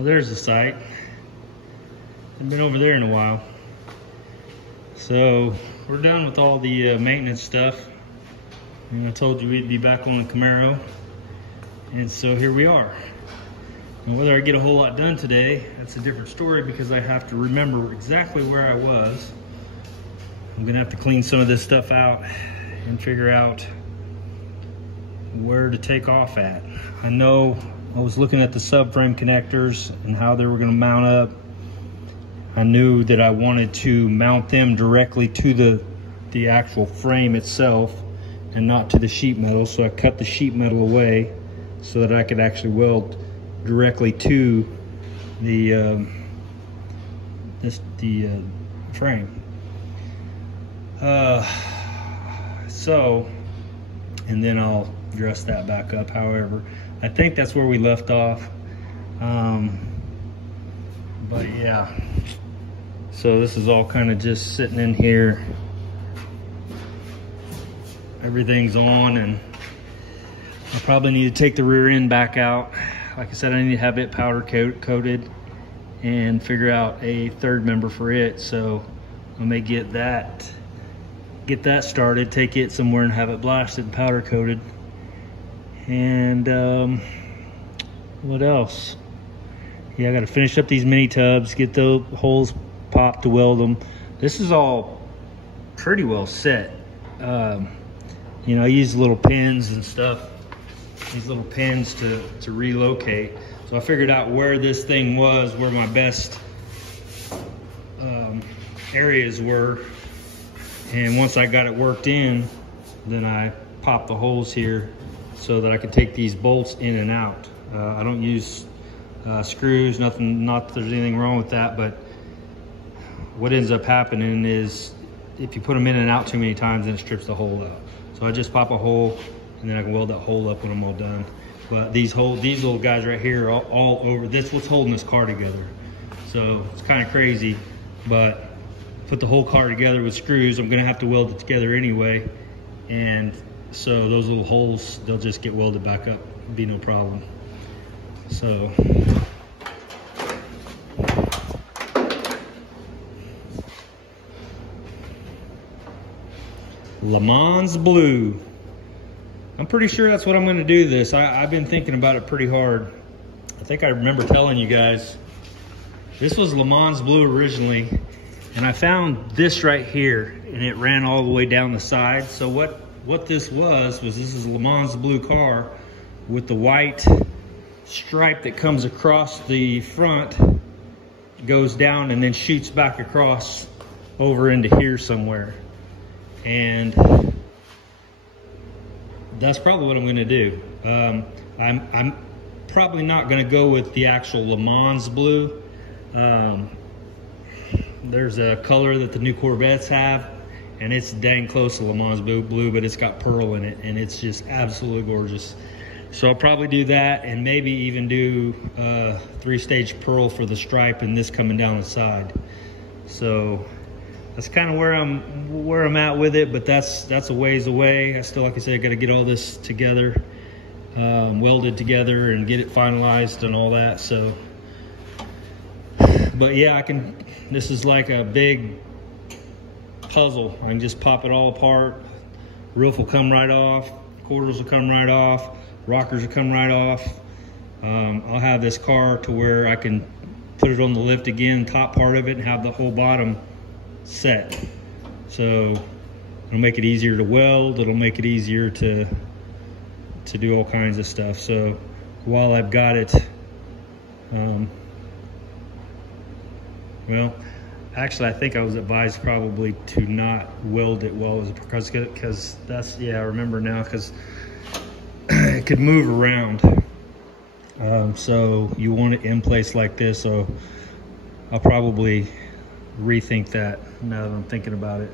Well, there's the site. I've been over there in a while. So we're done with all the maintenance stuff. And I told you we'd be back on the Camaro. And so here we are. And whether I get a whole lot done today, that's a different story because I have to remember exactly where I was. I'm gonna have to clean some of this stuff out and figure out where to take off at. I know I was looking at the subframe connectors and how they were gonna mount up. I knew that I wanted to mount them directly to the actual frame itself and not to the sheet metal. So I cut the sheet metal away so that I could actually weld directly to the frame. And then I'll dress that back up. However, I think that's where we left off. But yeah, so this is all kind of just sitting in here. Everything's on, and I probably need to take the rear end back out. Like I said, I need to have it powder coated and figure out a third member for it. So I may get that started, take it somewhere and have it blasted and powder coated. And what else? Yeah, I got to finish up these mini tubs, get the holes popped to weld them. This is all pretty well set. You know, I use little pins and stuff, these little pins to relocate. So I figured out where this thing was, where my best areas were. And once I got it worked in, then I popped the holes here so that I could take these bolts in and out. I don't use screws, not that there's anything wrong with that, but what ends up happening is if you put them in and out too many times, then it strips the hole out. So I just pop a hole and then I can weld that hole up when I'm all done. But these little guys right here are all over. That's what's holding this car together. So it's kind of crazy, but put the whole car together with screws. I'm gonna have to weld it together anyway. And so those little holes, they'll just get welded back up, be no problem. So. Le Mans Blue. I'm pretty sure that's what I'm gonna do this. I've been thinking about it pretty hard. I think I remember telling you guys, this was Le Mans Blue originally, and I found this right here, and it ran all the way down the side. So what this was this is a Le Mans Blue car with the white stripe that comes across the front, goes down and then shoots back across over into here somewhere. And that's probably what I'm gonna do. I'm probably not gonna go with the actual Le Mans Blue. There's a color that the new Corvettes have, and it's dang close to Le Mans Blue, but it's got pearl in it, and it's just absolutely gorgeous. So I'll probably do that, and maybe even do 3-stage pearl for the stripe and this coming down the side. So that's kind of where I'm at with it, but that's a ways away. I still, like I said, I got to get all this together, welded together, and get it finalized and all that. So, but yeah, this is like a big puzzle. I can just pop it all apart. Roof will come right off, quarters will come right off, rockers will come right off. I'll have this car to where I can put it on the lift again, top part of it, and have the whole bottom set. So it'll make it easier to weld, it'll make it easier to do all kinds of stuff. So while I've got it, well, actually I think I was advised probably to not weld it while it was, because that's, yeah, I remember now, because it could move around. So you want it in place like this. So I'll probably rethink that now that I'm thinking about it.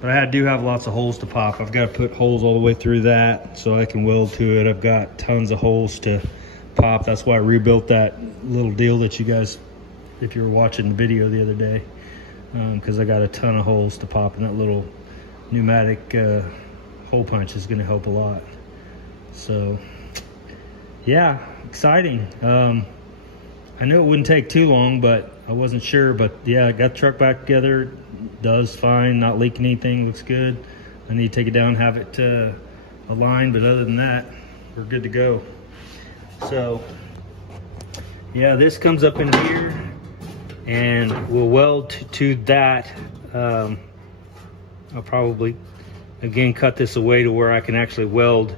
But I do have lots of holes to pop. I've got to put holes all the way through that so I can weld to it. I've got tons of holes to pop. That's why I rebuilt that little deal that you guys, if you were watching the video the other day, because I got a ton of holes to pop, and that little pneumatic hole punch is going to help a lot. So yeah, exciting. I knew it wouldn't take too long, but I wasn't sure. But yeah, I got the truck back together. Does fine, not leaking anything, looks good. I need to take it down, have it aligned, but other than that, we're good to go. So yeah, this comes up in here, and we'll weld to that. I'll probably again cut this away to where I can actually weld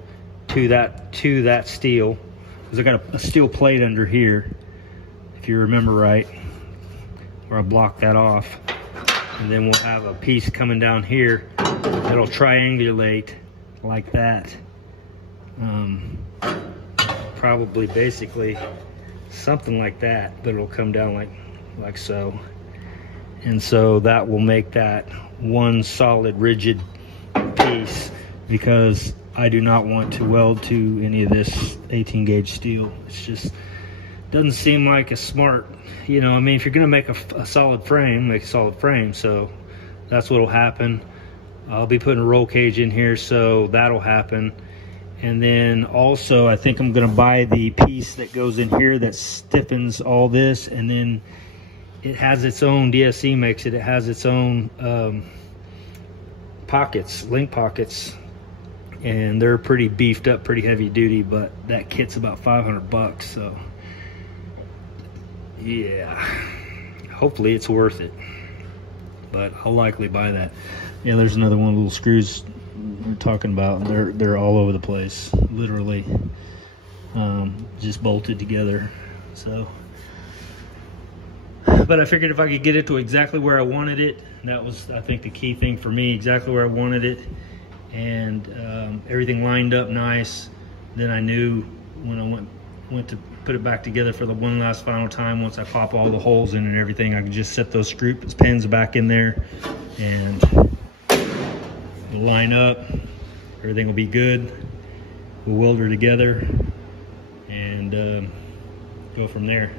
to that steel, because I got a steel plate under here, if you remember right, where I blocked that off. And then we'll have a piece coming down here that'll triangulate like that. Probably basically something like that, but it'll come down like so. And so that will make that one solid rigid piece, because I do not want to weld to any of this 18 gauge steel. It's just doesn't seem like a smart, you know, I mean, if you're gonna make a solid frame, make a solid frame. So that's what'll happen. I'll be putting a roll cage in here, so that'll happen. And then also I think I'm gonna buy the piece that goes in here that stiffens all this, and then it has its own, DSC makes it, it has its own pockets, link pockets, and they're pretty beefed up, pretty heavy duty, but that kit's about 500 bucks. So yeah, hopefully it's worth it, but I'll likely buy that. Yeah, there's another one of the little screws we're talking about. They're all over the place, literally, just bolted together. So, but I figured if I could get it to exactly where I wanted it, that was, I think, the key thing for me, exactly where I wanted it, and everything lined up nice. Then I knew when I went to put it back together for the one last final time, once I pop all the holes in and everything, I can just set those screw pins back in there, and it'll line up. Everything will be good. We'll weld her together and go from there.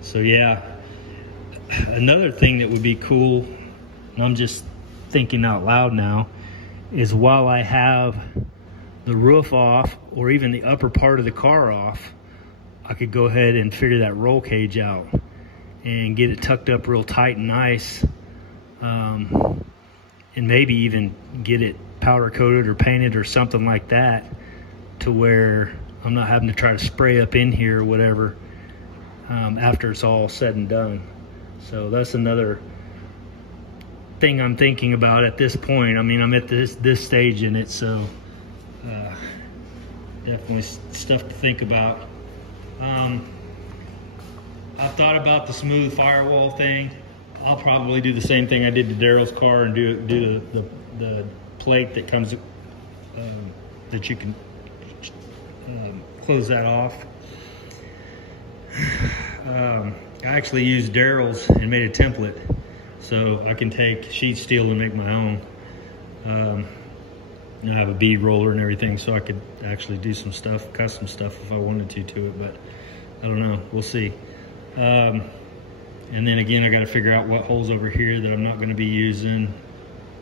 So yeah, another thing that would be cool, and I'm just thinking out loud now, is while I have the roof off, or even the upper part of the car off, I could go ahead and figure that roll cage out and get it tucked up real tight and nice, and maybe even get it powder coated or painted or something like that, to where I'm not having to try to spray up in here or whatever after it's all said and done. So that's another thing I'm thinking about at this point. I mean, I'm at this stage in it, so definitely stuff to think about. I've thought about the smooth firewall thing. I'll probably do the same thing I did to Daryl's car and do the plate that comes that you can close that off. I actually used Daryl's and made a template, so I can take sheet steel and make my own. I have a bead roller and everything, so I could actually do some stuff, custom stuff if I wanted to it, but I don't know, we'll see. And then again, I got to figure out what holes over here that I'm not going to be using,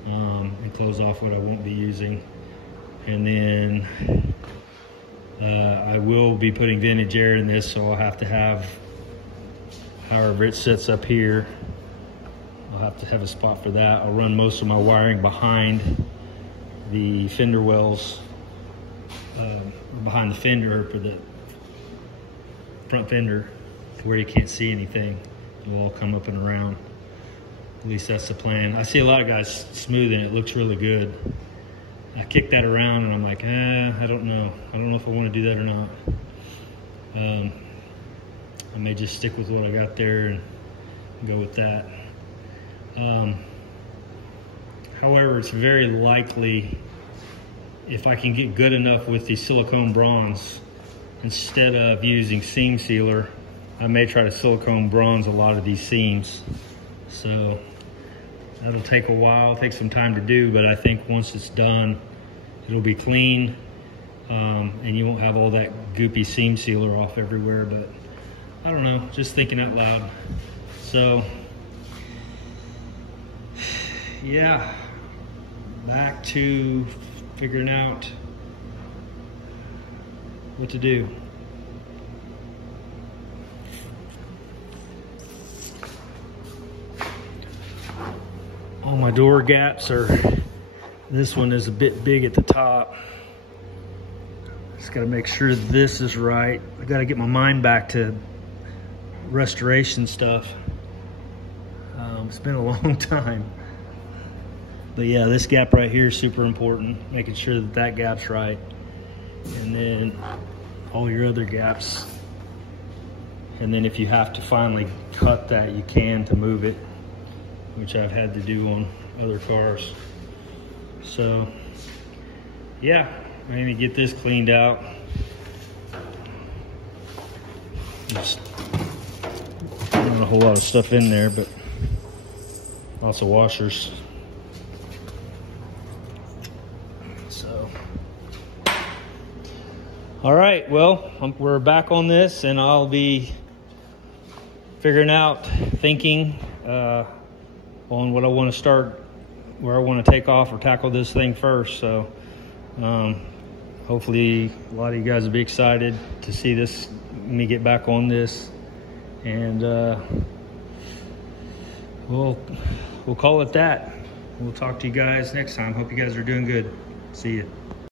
and close off what I won't be using. And then I will be putting vintage air in this, so I'll have to have, however it sits up here, I'll have to have a spot for that. I'll run most of my wiring behind the fender wells, behind the fender for the front fender, where you can't see anything. It'll all come up and around. At least that's the plan. I see a lot of guys smoothing it. It looks really good. I kick that around and I'm like, I don't know. I don't know if I want to do that or not. I may just stick with what I got there and go with that. However, it's very likely, if I can get good enough with the silicone bronze, instead of using seam sealer, I may try to silicone bronze a lot of these seams. So that'll take a while, take some time to do, but I think once it's done, it'll be clean, and you won't have all that goopy seam sealer off everywhere. But I don't know, just thinking out loud. So yeah, back to figuring out what to do. My door gaps are, this one is a bit big at the top. Just gotta make sure this is right. I gotta get my mind back to restoration stuff. It's been a long time. But yeah, this gap right here is super important, making sure that that gap's right. And then all your other gaps. And then if you have to finally cut that, you can to move it, which I've had to do on other cars. So yeah, I need to get this cleaned out. Just not a whole lot of stuff in there, but lots of washers. So, all right, well, we're back on this, and I'll be figuring out, thinking on what I want to start, where I want to take off or tackle this thing first. So hopefully a lot of you guys will be excited to see this, me get back on this. And we'll call it that. We'll talk to you guys next time. Hope you guys are doing good. See you.